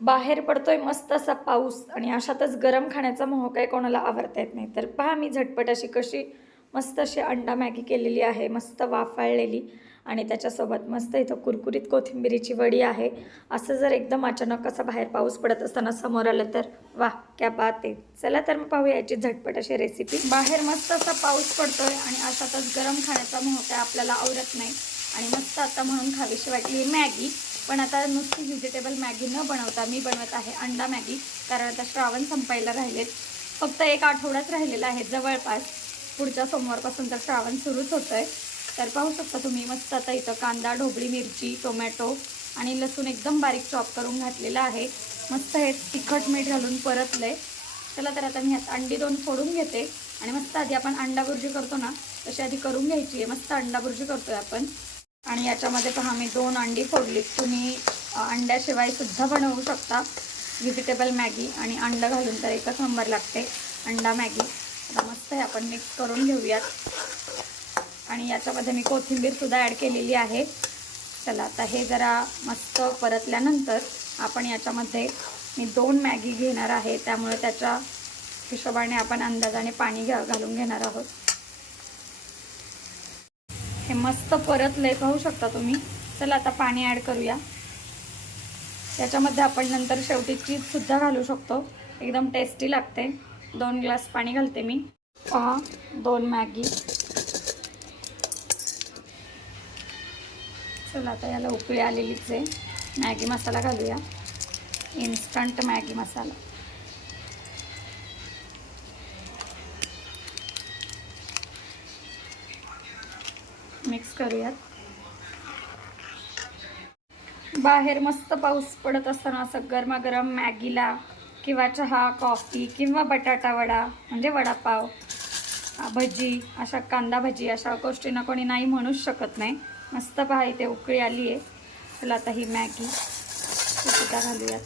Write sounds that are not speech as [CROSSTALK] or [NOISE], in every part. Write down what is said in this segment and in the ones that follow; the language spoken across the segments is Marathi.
बाहेर पडतोय मस्त असा पाऊस आणि अशातच गरम खाण्याचा मोह आहे कोणाला आवडता येत नाही. तर पहा मी झटपट अशी कशी मस्त अशी अंडा मॅगी केलेली आहे मस्त वाफाळलेली आणि त्याच्यासोबत मस्त इथं कुरकुरीत कोथिंबिरीची वडी आहे. असं जर एकदम अचानक असा बाहेर पाऊस पडत असताना समोर आलं तर वा क्या बात आहे. चला तर मग पाहूया याची झटपट अशी रेसिपी बाहेर मस्त असा पाऊस पडतोय आणि अशातच गरम खाण्याचा मोह काय आपल्याला आवडत नाही. आणि मस्त आता म्हणून खावीशी वाटली मॅगी. पण आता नुसती व्हेजिटेबल मॅगी न बनवता मी बनवत आहे अंडा मॅगी कारण आता श्रावण संपायला राहिलेत. फक्त एक आठवडाच राहिलेला आहे जवळपास पुढच्या सोमवारपासून तर श्रावण सुरूच होतं आहे तर पाहू शकता तुम्ही मस्त आता इथं कांदा ढोबळी मिरची टोमॅटो आणि लसूण एकदम बारीक चॉप करून घातलेलं आहे. मस्त हे तिखट मीठ घालून परतलं आहे चला तर आता मी ह्यात अंडी दोन फोडून घेते. आणि मस्त आधी आपण अंडा बुर्जी करतो ना तशी आधी करून घ्यायची आहे. मस्त अंडा बुर्जी आहे आपण. आणि याच्यामध्ये पहा मी दोन अंडी फोडली. तुम्ही अंड्याशिवायसुद्धा अंड्याशिवाय सुद्धा बनवू शकता. व्हेजिटेबल मॅगी आणि अंडं घालून तर एकच नंबर लागते. अंडा मॅगी आता मस्त हे आपण मिक्स करून घेऊयात. आणि याच्यामध्ये मी कोथिंबीरसुद्धा ॲड केलेली आहे. चला आता हे जरा मस्त परतल्यानंतर आपण याच्यामध्ये मी दोन मॅगी घेणार आहे. त्यामुळे त्याच्या हिशोबाने आपण अंदाजाने पाणी घ्या घालून घेणार आहोत. हे मस्त परतलंय पाहू शकता तुम्ही. चला आता पाणी ॲड करूया. त्याच्यामध्ये आपण नंतर शेवटी चीजसुद्धा घालू शकतो. एकदम टेस्टी लागते. दोन ग्लास पाणी घालते मी. पहा दोन मॅगी. चला आता याला उकळी आलेलीच आहे. मॅगी मसाला घालूया. Instant Maggi masala. करूयात. बाहेर मस्त पाऊस पडत असताना असं गरमागरम मॅगीला किंवा चहा कॉफी किंवा बटाटा वडा म्हणजे वडापाव भजी अशा कांदा भजी अशा गोष्टींना कोणी नाही म्हणूच शकत नाही. मस्त पहा इथे उकळी आली आहे. चला आता ही मॅगी सुद्धा घालूयात.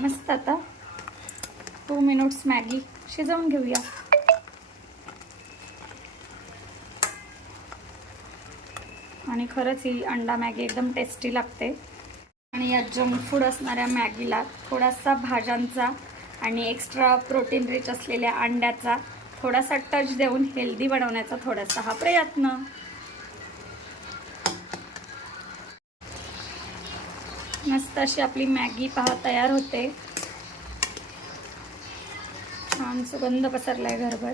मस्त आता. टू मिनिट्स मॅगी शिजवून घेऊया. आणि खरंच ही अंडा मॅगी एकदम टेस्टी लागते. आणि या जंक फूड असणाऱ्या मॅगीला थोडासा भाज्यांचा आणि एक्स्ट्रा प्रोटीन रिच असलेल्या अंड्याचा थोडासा टच देऊन हेल्दी बनवण्याचा थोडासा हा प्रयत्न. मस्त अशी आपली मॅगी पहा तयार होते. छान सुगंध पसरलाय घरभर.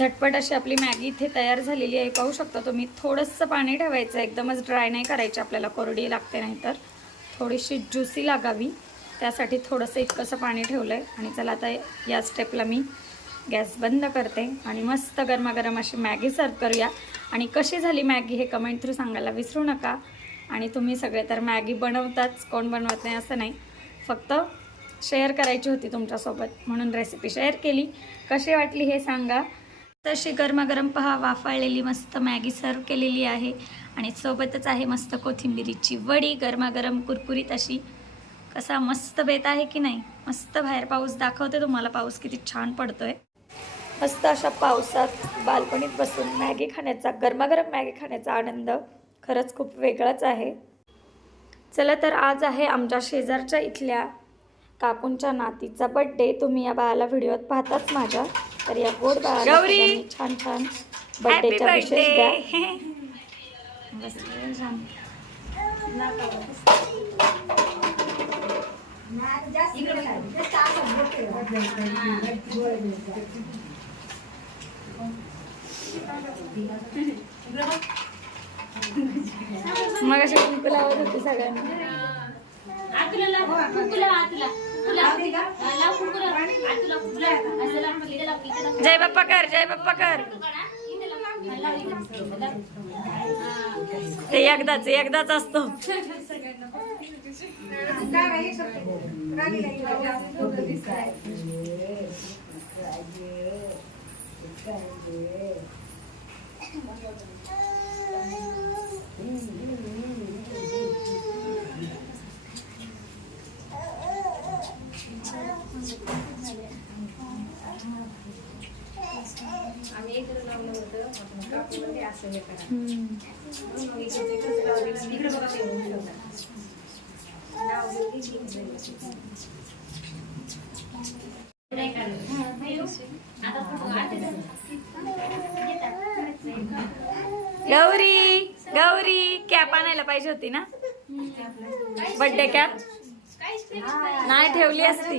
झटपट अशी आपली मॅगी इथे तयार झालेली आहे. पाहू शकता तुम्ही थोडंसं पाणी ठेवायचं एकदमच ड्राय नाही करायची आपल्याला कोरडी लागते नाही तर. थोडीशी ज्युसी लागावी. त्यासाठी थोडंसं इतकंसं पाणी ठेवलं आहे आणि चला आता या स्टेपला मी गॅस बंद करते. आणि मस्त गरमागरम अशी मॅगी सर्व करूया. आणि कशी झाली मॅगी हे कमेंट थ्रू सांगायला विसरू नका. आणि तुम्ही सगळे तर मॅगी बनवताच. कोण बनवत नाही असं नाही. फक्त शेअर करायची होती तुमच्यासोबत. म्हणून रेसिपी शेअर केली. कशी वाटली हे सांगा. तशी गरमागरम पहा वाफाळलेली मस्त मॅगी सर्व केलेली आहे. आणि सोबतच आहे मस्त कोथिंबिरीची वडी गरमागरम कुरकुरीत अशी. कसा मस्त बेत आहे की नाही? मस्त बाहेर पाऊस दाखवते तुम्हाला पाऊस किती छान पडतोय. मस्त अशा पावसात बाल्कनीत बसून मॅगी खाण्याचा गरमागरम मॅगी खाण्याचा आनंद खरंच खूप वेगळाच आहे. चला तर आज आहे आमच्या शेजारच्या इथल्या काकूंच्या नातीचा बड्डे तुम्ही या बाळाला व्हिडिओत पाहताच माझ्या. तर या गोड बाळाला गौरी! सगळ्यांनी छान छान बड्डेच्या विशेष द्या. मग अशी कुंकू लावत होती सगळ्यांना जय बाप्पा कर जय बाप्पा कर. ते एकदाच एकदाच असतो [LAUGHS] [LAUGHS] आम्ही इकडे लावलं होतं काकू म्हणजे असं हे करा हम्म. म्हणून मग इकडे- इकडे लावलेलं. इकडे बघा ते होऊन ठेवतात. नाव गौरी गौरी कॅप आणायला पाहिजे होती ना बर्थडे कॅप नाही ठेवली असती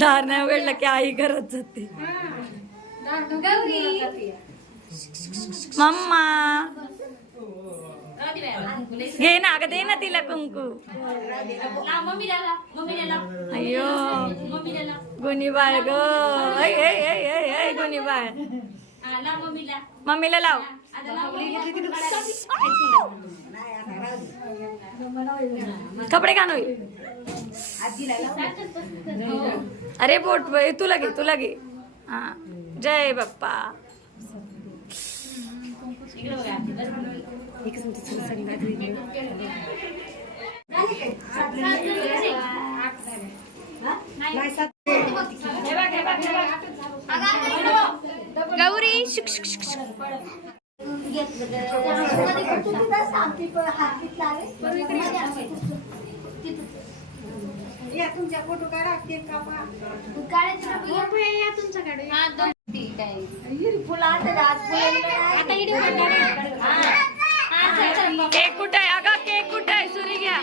दार नाही उघडलं की आई घरात जाते. मम्मा. घे ना अगं दे ना तिला कुंकू. अयो गुन्ही बाळ ग. ऐ, ऐ, ऐ, ऐ, ऐ, गुन्ही बाळ मम्मीला लाव. कपडे का होईल अरे बोट बाई, तुला घे तुला घे. हा. जय बाप्पा. गौरी शुक शुक शुक. तुमच्या फोटो काढा केक कापा हा, दोन. केक कुठे अगं केक कुठे आहे? सुरी घ्या.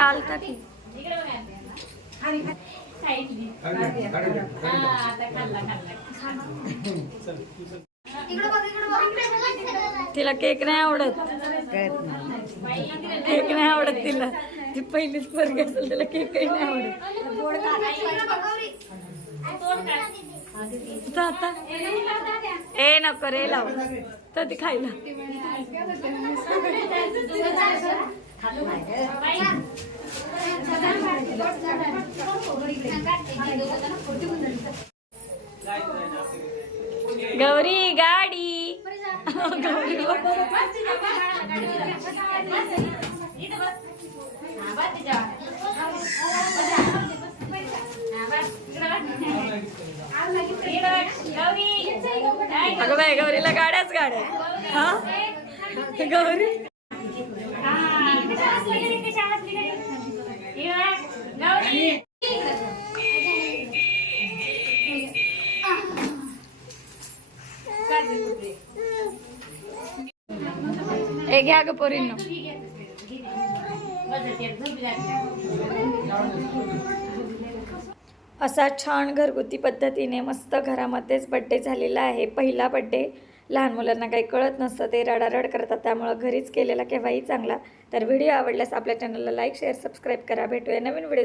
आलता की तिला केक नाही आवडत. केक नाही आवडत तिला. ती पहिलीच पोरगी असेल तिला केकही नाही आवडत. आता ए नको रे लाव तर ती खायला गौरी गाडी गौरी अगं बाय गौरीला गाड्याच गाड्या हा? गौरी? ए घ्या ग पोरींना. असा छान घरगुती पद्धतीने मस्त घरामध्येच बड्डे झालेला आहे. पहिला बड्डे लहान मुलांना काही कळत नसतं ते रडारड करतात. त्यामुळं घरीच केलेला केव्हाही चांगला. तर व्हिडिओ आवडल्यास आपल्या चॅनलला लाईक शेअर सबस्क्राईब करा. भेटूया नवीन व्हिडिओ